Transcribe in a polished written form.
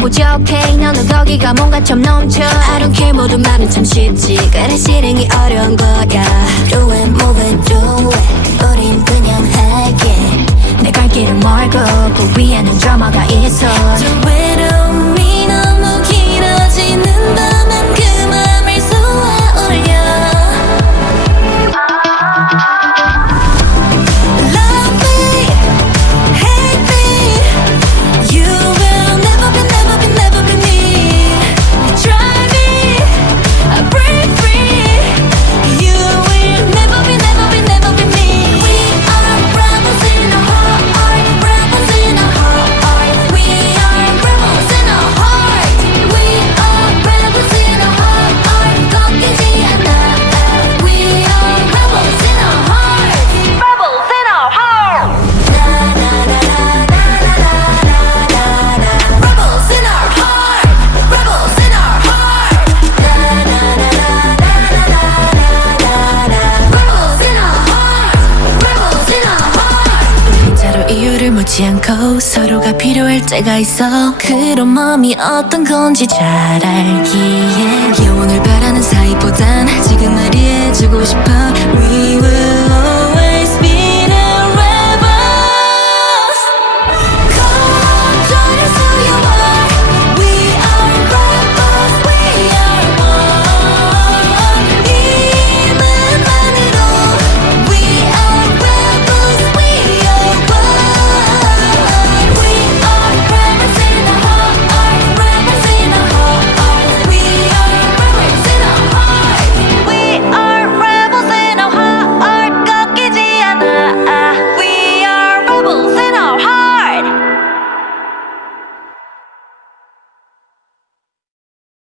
부족해. 너는 거기가 뭔가 좀 넘쳐. I don't care. 모든 말은 참 쉽지. 그래 실행이 어려운 거야. Do it, move it, do it. 우린 그냥 할게. 내 갈 길은 멀고 그 위에는 드라마가 있어. 저 외로움이 너무 길어지는다면 그 맘을 쏘아 올려. 이유를 묻지 않고 서로가 필요할 때가 있어. 그런 마음이 어떤 건지 잘 알기에 영원을 바라는 사이보단 지금 날 이해해주고 싶어.